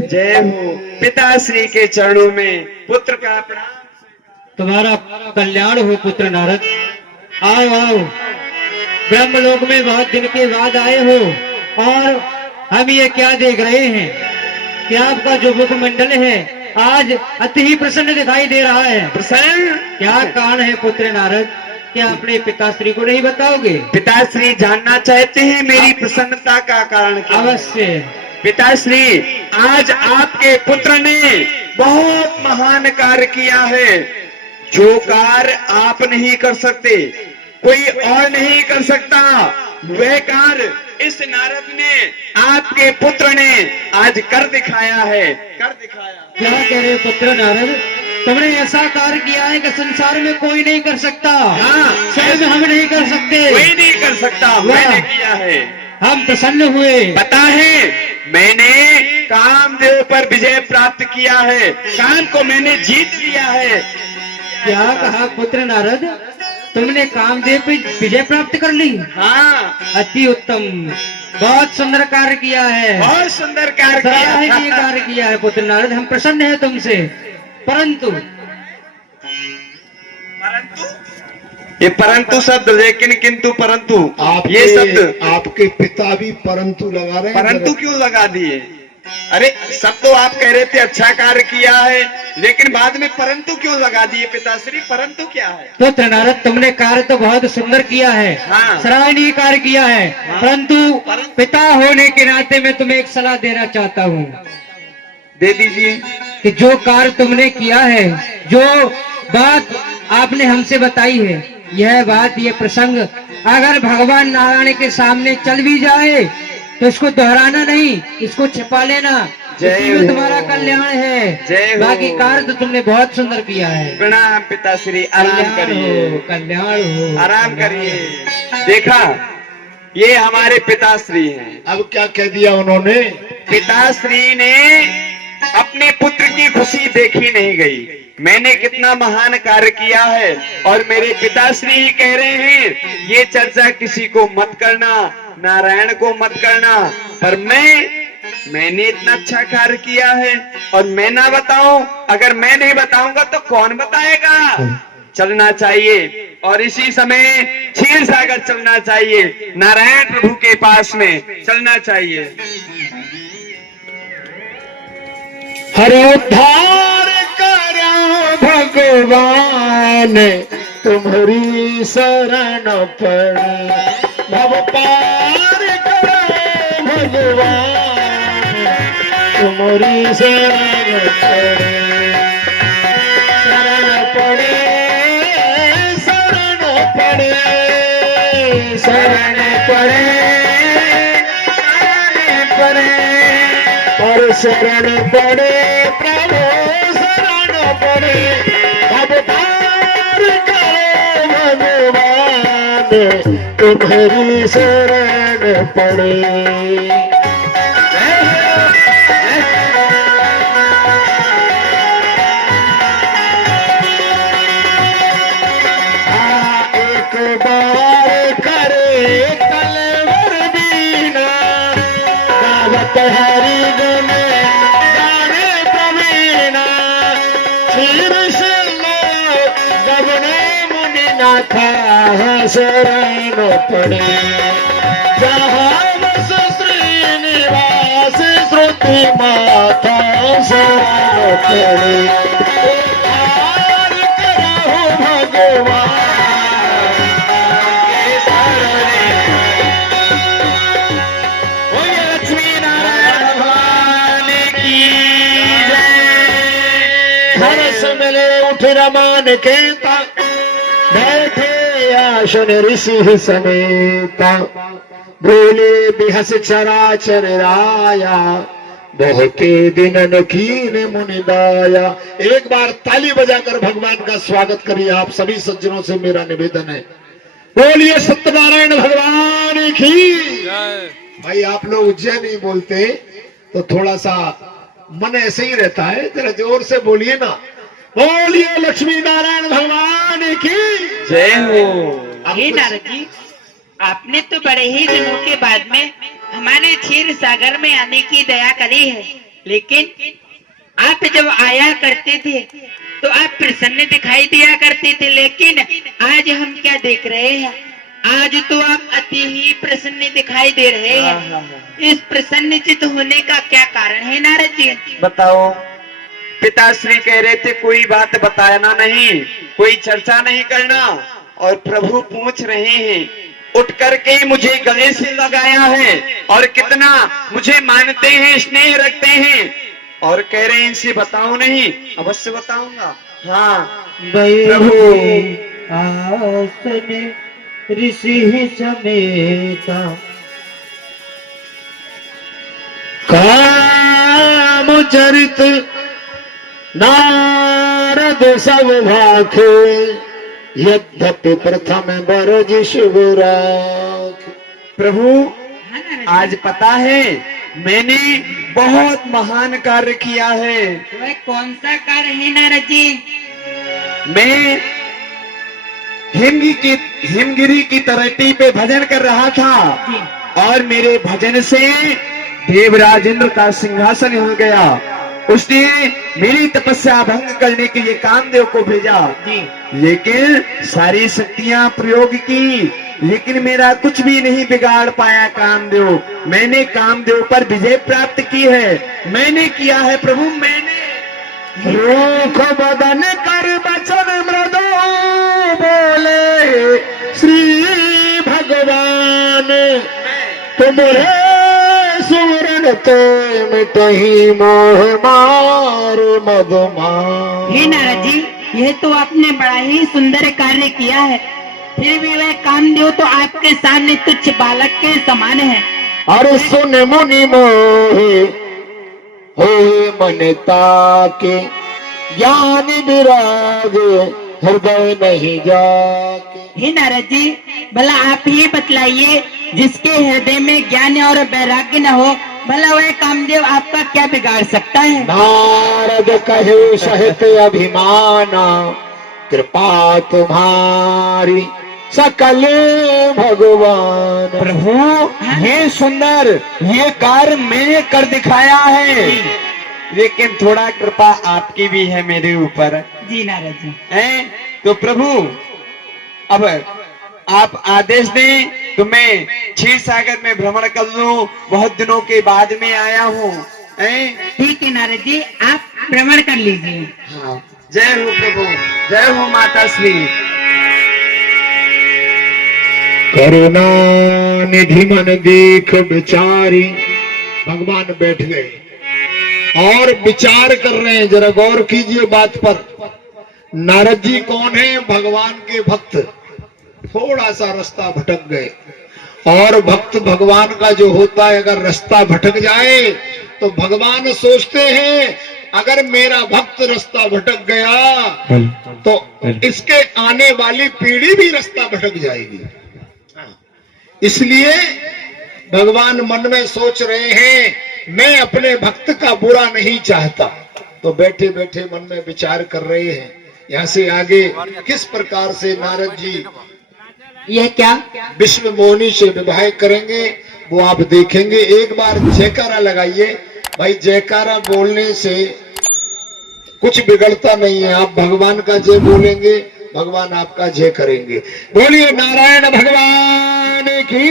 जय हो। पिताश्री के चरणों में पुत्र का प्रणाम। तुम्हारा कल्याण हो पुत्र नारद। आओ आओ, ब्रह्मलोक में बहुत दिन के बाद आए हो और हम ये क्या देख रहे हैं कि आपका जो मुखमंडल है आज अति ही प्रसन्न दिखाई दे रहा है। प्रसन्न? क्या कारण है पुत्र नारद? क्या अपने पिताश्री को नहीं बताओगे? पिताश्री जानना चाहते हैं मेरी प्रसन्नता का कारण क्या है? अवश्य। पिताश्री, आज आपके पुत्र ने बहुत महान कार्य किया है। जो कार्य आप नहीं कर सकते, कोई और नहीं कर सकता, वह कार्य इस नारद ने, आपके पुत्र ने आज कर दिखाया है। कर दिखाया। क्या कह रहे पुत्र नारद? तुमने ऐसा कार्य किया है कि संसार में कोई नहीं कर सकता। हाँ, स्वयं हम नहीं कर सकते। कोई नहीं कर सकता, मैंने किया है। हम प्रसन्न हुए। पता है, मैंने कामदेव पर विजय प्राप्त किया है। काम को मैंने जीत लिया है। क्या कहा पुत्र नारद? तुमने कामदेव पे विजय प्राप्त कर ली? हाँ, अति उत्तम, बहुत सुंदर कार्य किया है। बहुत सुंदर कार्य किया सराहनीय कार्य किया है पुत्र नारद। हम प्रसन्न हैं तुमसे। परंतु ये परंतु शब्द, लेकिन किंतु परंतु, ये शब्द आपके पिता भी परंतु लगा रहे हैं। परंतु क्यों लगा दिए? अरे सब तो आप कह रहे थे अच्छा कार्य किया है, लेकिन बाद में परंतु क्यों लगा दिए पिताश्री? परंतु क्या है? पुत्र नारद, तुमने कार्य तो बहुत सुंदर किया है। हाँ। सराहनीय कार्य किया है। परंतु पिता होने के नाते मैं तुम्हें एक सलाह देना चाहता हूँ दे दीजिए। कि जो कार्य तुमने किया है, जो बात आपने हमसे बताई है, यह बात, ये प्रसंग अगर भगवान नारायण के सामने चल भी जाए तो इसको दोहराना नहीं, इसको छिपा लेना। इसी में तुम्हारा कल्याण है। जय हो। बाकी कार्य तो तुमने बहुत सुंदर किया है। प्रणाम पिताश्री, आराम करिए, कल्याण हो, आराम करिए। देखा, ये हमारे पिताश्री हैं। अब क्या कह दिया उन्होंने? पिताश्री ने अपने पुत्र की खुशी देखी नहीं गई। मैंने कितना महान कार्य किया है और मेरे पिताश्री ही कह रहे हैं ये चर्चा किसी को मत करना, नारायण को मत करना। पर मैंने इतना अच्छा कार्य किया है और मैं ना बताऊं? अगर मैं नहीं बताऊंगा तो कौन बताएगा? चलना चाहिए और इसी समय क्षीर सागर चलना चाहिए, नारायण प्रभु के पास में चलना चाहिए। हरि उद्धार करो भगवान, तुम्हारी शरण पड़े। भव पार करो भगवान, तुम्हारी शरण पड़े। शरण पड़े, शरण पड़े, शरण पड़े, शरण पड़े, और शरण पड़े प्रभु, शरण पड़े। अब पार करो भगवान, तुम्हारी शरण पड़े। एक बार करे कलवर बीना, गावत हरि गुण गाने प्रवीणा। शीर्ष लोक गगने मुनि नाथा, शरण पड़े। जहाँ बस श्रीनिवास श्रुति माता, शरण पड़े। उद्धार करहु भगवान, लक्ष्मी नारायण भगवान की जय। हर्ष मिले उठ रमान केता, बैठे आसन ऋषि समेता। बोले बिहस चराचर राया, बहुते दिनन कीन मुनि दाया। एक बार ताली बजाकर भगवान का स्वागत करिए। आप सभी सज्जनों से मेरा निवेदन है, बोलिए सत्यनारायण भगवान की। भाई आप लोग उज्जैन नहीं बोलते तो थोड़ा सा मन ऐसे ही रहता है, जरा जोर से बोलिए ना। बोलिए लक्ष्मी नारायण भगवान की जय हो। हे नारद जी, आपने तो बड़े ही दिनों के बाद में हमारे क्षीर सागर में आने की दया करी है। लेकिन आप जब आया करते थे तो आप प्रसन्न दिखाई दिया करते थे, लेकिन आज हम क्या देख रहे हैं, आज तो आप अति ही प्रसन्न दिखाई दे रहे हैं। इस प्रसन्नचित होने का क्या कारण है नारद जी? बताओ। पिताश्री कह रहे थे कोई बात बताना नहीं, कोई चर्चा नहीं करना, और प्रभु पूछ रहे हैं, उठ करके मुझे गले से लगाया है और कितना मुझे मानते हैं, स्नेह रखते हैं, और कह रहे हैं इनसे बताओ नहीं। अवश्य बताऊंगा। हाँ प्रभु। आसन ऋषि समेता काम चरित नारद सब भाखे, यद्यपि प्रथम बरज शिवराख। प्रभु आज पता है मैंने बहुत महान कार्य किया है। वह कौन सा कार्य है नारद जी? मैं हिमगिरी की तराटी पे भजन कर रहा था और मेरे भजन से देवराजेंद्र का सिंहासन हिल गया। उसने मेरी तपस्या भंग करने के लिए कामदेव को भेजा, लेकिन सारी शक्तियां प्रयोग की, लेकिन मेरा कुछ भी नहीं बिगाड़ पाया कामदेव। मैंने कामदेव पर विजय प्राप्त की है। मैंने किया है प्रभु, मैंने। रूख बदन कर बचन मृदु बोले श्री भगवान, तुम्हारे सुरन ते मिटही मोह मार मदमान। हे नारद जी, यह तो आपने बड़ा ही सुंदर कार्य किया है, फिर भी वह कामदेव तो आपके सामने तुच्छ बालक के समान है। अरे सुन मुनि मोहे होए मनता के, ज्ञान विराग हृदय नहीं जाके। हे नारद जी, भला आप ही बतलाइए, जिसके हृदय में ज्ञान और वैराग्य न हो, भला वह कामदेव आपका क्या बिगाड़ सकता है? नारद कहे सहित अभिमाना, कृपा तुम्हारी सकल भगवान। प्रभु ये सुंदर ये कार्य मैंने कर दिखाया है, लेकिन थोड़ा कृपा आपकी भी है मेरे ऊपर। जी नारद जी। हैं? तो प्रभु अब आप आदेश दें तो मैं क्षीर सागर में भ्रमण कर लूं। बहुत दिनों के बाद में आया हूँ। ठीक है नारद जी, आप भ्रमण कर लीजिए। हाँ, जय हो प्रभु, जय हो माता श्री। करुणा निधि मन देख विचारी। भगवान बैठ गए और विचार कर रहे हैं। जरा गौर कीजिए बात पर। नारद जी कौन है? भगवान के भक्त। थोड़ा सा रास्ता भटक गए, और भक्त भगवान का जो होता है, अगर रास्ता भटक जाए तो भगवान सोचते हैं अगर मेरा भक्त रास्ता भटक गया तो इसके आने वाली पीढ़ी भी रास्ता भटक जाएगी। इसलिए भगवान मन में सोच रहे हैं मैं अपने भक्त का बुरा नहीं चाहता। तो बैठे बैठे मन में विचार कर रहे हैं यहाँ से आगे किस प्रकार से नारद जी यह क्या विश्व मोहिनी से विवाह करेंगे, वो आप देखेंगे। एक बार जयकारा लगाइए भाई। जयकारा बोलने से कुछ बिगड़ता नहीं है। आप भगवान का जय बोलेंगे, भगवान आपका जय करेंगे। बोलिए नारायण भगवान की।